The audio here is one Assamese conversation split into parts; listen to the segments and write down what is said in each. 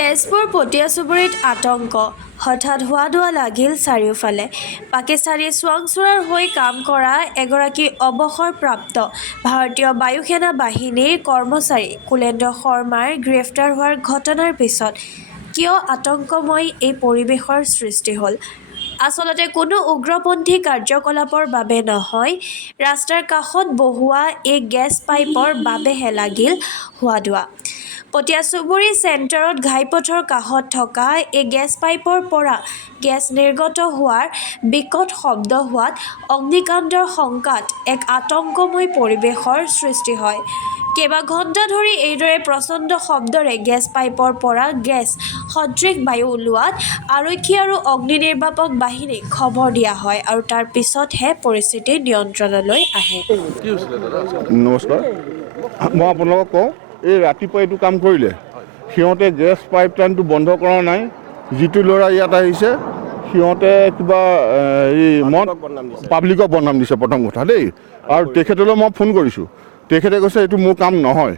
তেজপুৰ পটিয়া চুবুৰীত আতংক হঠাৎ হোৱা লাগিল চাৰিওফালে পাকিস্তানী চোৱাংচোৰাৰ হৈ কাম কৰা এগৰাকী অৱসৰপ্ৰাপ্ত ভাৰতীয় বায়ু সেনা বাহিনীৰ কৰ্মচাৰী কুলেন্দ্ৰ শৰ্মাৰ গ্ৰেপ্তাৰ হোৱাৰ ঘটনাৰ পিছত কিয় আতংকময় এই পৰিৱেশৰ সৃষ্টি হ'ল আচলতে কোনো উগ্ৰপন্থী কাৰ্যকলাপৰ বাবে নহয় ৰাস্তাৰ কাষত বহুৱা এই গেছ পাইপৰ বাবেহে লাগিল হোৱা পটিয়া চুবুৰী চেণ্টাৰত ঘাইপথৰ কাষত থকা এই গেছ পাইপৰ পৰা গেছ নিৰ্গত হোৱাৰ বিকট শব্দ হোৱাত অগ্নিকাণ্ডৰ শংকাত এক আতংকময় পৰিৱেশৰ সৃষ্টি হয় কেইবা ঘণ্টা ধৰি এইদৰে প্ৰচণ্ড শব্দৰে গেছ পাইপৰ পৰা গেছ সদৃশ বায়ু ওলোৱাত আৰক্ষী আৰু অগ্নি নিৰ্বাপক বাহিনীক খবৰ দিয়া হয় আৰু তাৰ পিছতহে পৰিস্থিতি নিয়ন্ত্ৰণলৈ আহে নমস্কাৰ মই আপোনালোকক কওঁ এই ৰাতিপুৱা এইটো কাম কৰিলে সিহঁতে গেছ পাইপ লাইনটো বন্ধ কৰা নাই যিটো ল'ৰা ইয়াত আহিছে সিহঁতে কিবা এই পাব্লিকক বদনাম দিছে প্ৰথম কথা দেই আৰু তেখেতলৈ মই ফোন কৰিছোঁ তেখেতে কৈছে এইটো মোৰ কাম নহয়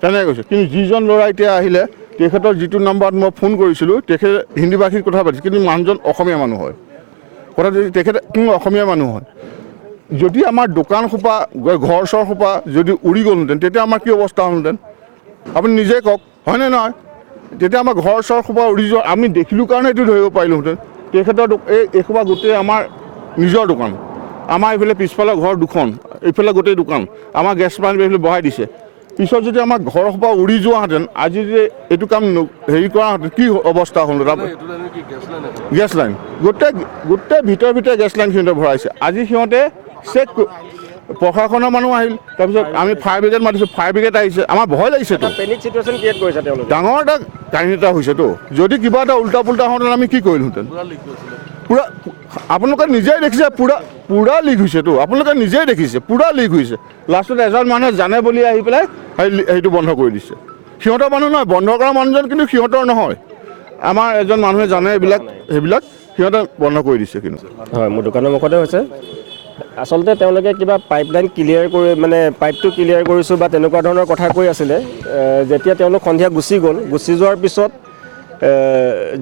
তেনেকৈ কৈছে কিন্তু যিজন ল'ৰা এতিয়া আহিলে তেখেতৰ যিটো নাম্বাৰত মই ফোন কৰিছিলোঁ তেখেতে হিন্দী ভাষীত কথা পাতিছে কিন্তু মানুহজন অসমীয়া মানুহ হয় কথা যদি তেখেতে অসমীয়া মানুহ হয় যদি আমাৰ দোকানসোপা ঘৰ চৰসোপা যদি উৰি গ'লহেঁতেন তেতিয়া আমাৰ কি অৱস্থা হ'লহেঁতেন আপুনি নিজে কওক হয়নে নহয় তেতিয়া আমাৰ ঘৰ চৰসোপা উৰি যোৱা আমি দেখিলোঁ কাৰণে এইটো ধৰিব পাৰিলোঁহেঁতেন তেখেতৰ এইসোপা গোটেই আমাৰ নিজৰ দোকান আমাৰ এইফালে পিছফালে ঘৰ দুখন এইফালে গোটেই দোকান আমাৰ গেছ পাইপ এইফালে বহাই দিছে পিছত যদি আমাৰ ঘৰসোপা উৰি যোৱাহেঁতেন আজি যদি এইটো কাম হেৰি কৰাহেঁতেন কি অৱস্থা হ'লহেঁতেন গেছ লাইন গোটেই ভিতৰে গেছ লাইন সিহঁতে ভৰাইছে আজি সিহঁতে চেক প্ৰশাসনৰ মানুহ আহিল তাৰপিছত আমি ফায়াৰ ব্ৰিগেড মাতিছোঁ ফায়াৰ ব্ৰিগেড আহিছে আমাৰ ভয় লাগিছেতো ডাঙৰ এটা কাহিনী এটা হৈছেতো যদি কিবা এটা উল্টা পুল্টা হওঁতেন আমি কি কৰিলোঁহেঁতেন পূৰা আপোনালোকে নিজেই দেখিছে পূৰা লিক হৈছেতো আপোনালোকে নিজেই দেখিছে পূৰা লিক হৈছে লাষ্টত এজন মানুহে জানে বুলি আহি পেলাই সেইটো বন্ধ কৰি দিছে সিহঁতৰ মানুহ নহয় বন্ধ কৰা মানুহজন কিন্তু সিহঁতৰ নহয় আমাৰ এজন মানুহে জানে সেইবিলাক সিহঁতে বন্ধ কৰি দিছে কিন্তু হয় মোৰ দোকানৰ মুখতে হৈছে আচলতে তেওঁলোকে কিবা পাইপলাইন ক্লিয়াৰ কৰি মানে পাইপটো ক্লিয়াৰ কৰিছোঁ বা তেনেকুৱা ধৰণৰ কথা কৈ আছিলে যেতিয়া তেওঁলোক সন্ধিয়া গুচি যোৱাৰ পিছত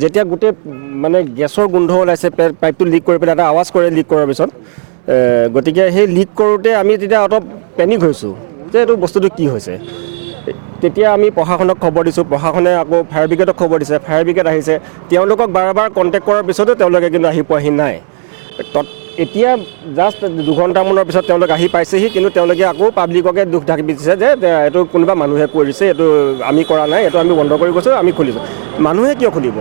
যেতিয়া গোটেই মানে গেছৰ গোন্ধ ওলাইছে পাইপটো লিক কৰি পেলাই এটা আৱাজ কৰে লিক কৰাৰ পিছত গতিকে সেই লিক কৰোঁতে আমি তেতিয়া অলপ পেনিক হৈছোঁ যে এইটো বস্তুটো কি হৈছে তেতিয়া আমি প্ৰশাসনক খবৰ দিছোঁ প্ৰশাসনে আকৌ ফায়াৰ ব্ৰিগেডক খবৰ দিছে ফায়াৰ ব্ৰিগেড আহিছে তেওঁলোকক বাৰে কণ্টেক্ট কৰাৰ পিছতো তেওঁলোকে কিন্তু আহি পোৱাহি নাই এতিয়া জাষ্ট দুঘণ্টামানৰ পিছত তেওঁলোক আহি পাইছেহি কিন্তু তেওঁলোকে আকৌ পাব্লিককে দুখ ঢাকি দিছে যে এইটো কোনোবা মানুহে কৰিছে এইটো আমি কৰা নাই এইটো আমি বন্ধ কৰি গৈছোঁ আমি খুলিছোঁ মানুহে কিয় খুলিব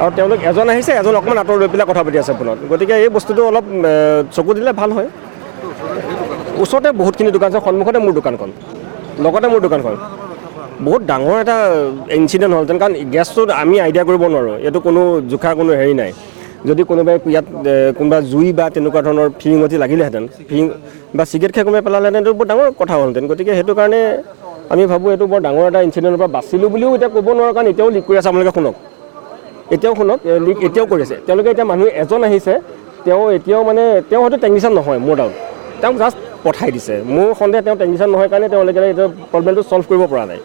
আৰু তেওঁলোক এজন আহিছে এজন অকণমান আঁতৰ লৈ পেলাই কথা পাতি আছে ফোনত গতিকে এই বস্তুটো অলপ চকু দিলে ভাল হয় ওচৰতে বহুতখিনি দোকান আছে সন্মুখতে মোৰ দোকানখন লগতে মোৰ দোকানখন বহুত ডাঙৰ এটা ইনচিডেণ্ট হ'লহেঁতেন কাৰণ গেছটো আমি আইডিয়া কৰিব নোৱাৰোঁ এইটো কোনো জোখা কোনো হেৰি নাই যদি কোনোবাই ইয়াত কোনোবা জুই বা তেনেকুৱা ধৰণৰ ফিৰিঙতি লাগিলেহেঁতেন বা চিগাৰেট খাই কোনোবাই পেলালেহেঁতেন এইটো বৰ ডাঙৰ কথা হ'লহেঁতেন গতিকে সেইটো কাৰণে আমি ভাবোঁ এইটো বৰ ডাঙৰ এটা ইনচিডেণ্টৰ পৰা বাচিলোঁ বুলিও এতিয়া ক'ব নোৱাৰোঁ কাৰণ এতিয়াও লিক কৰি আছে আপোনালোকে শুনক লিক এতিয়াও কৰিছে তেওঁলোকে এতিয়া মানুহ এজন আহিছে তেওঁ হয়তো টেকনিচিয়ান নহয় মোৰ তেওঁক জাষ্ট পঠাই দিছে মোৰ সন্দেহ তেওঁ টেকনিচিয়ান নহয় কাৰণে তেওঁলোকে এইটো প্ৰব্লেমটো ছল্ভ কৰিব পৰা নাই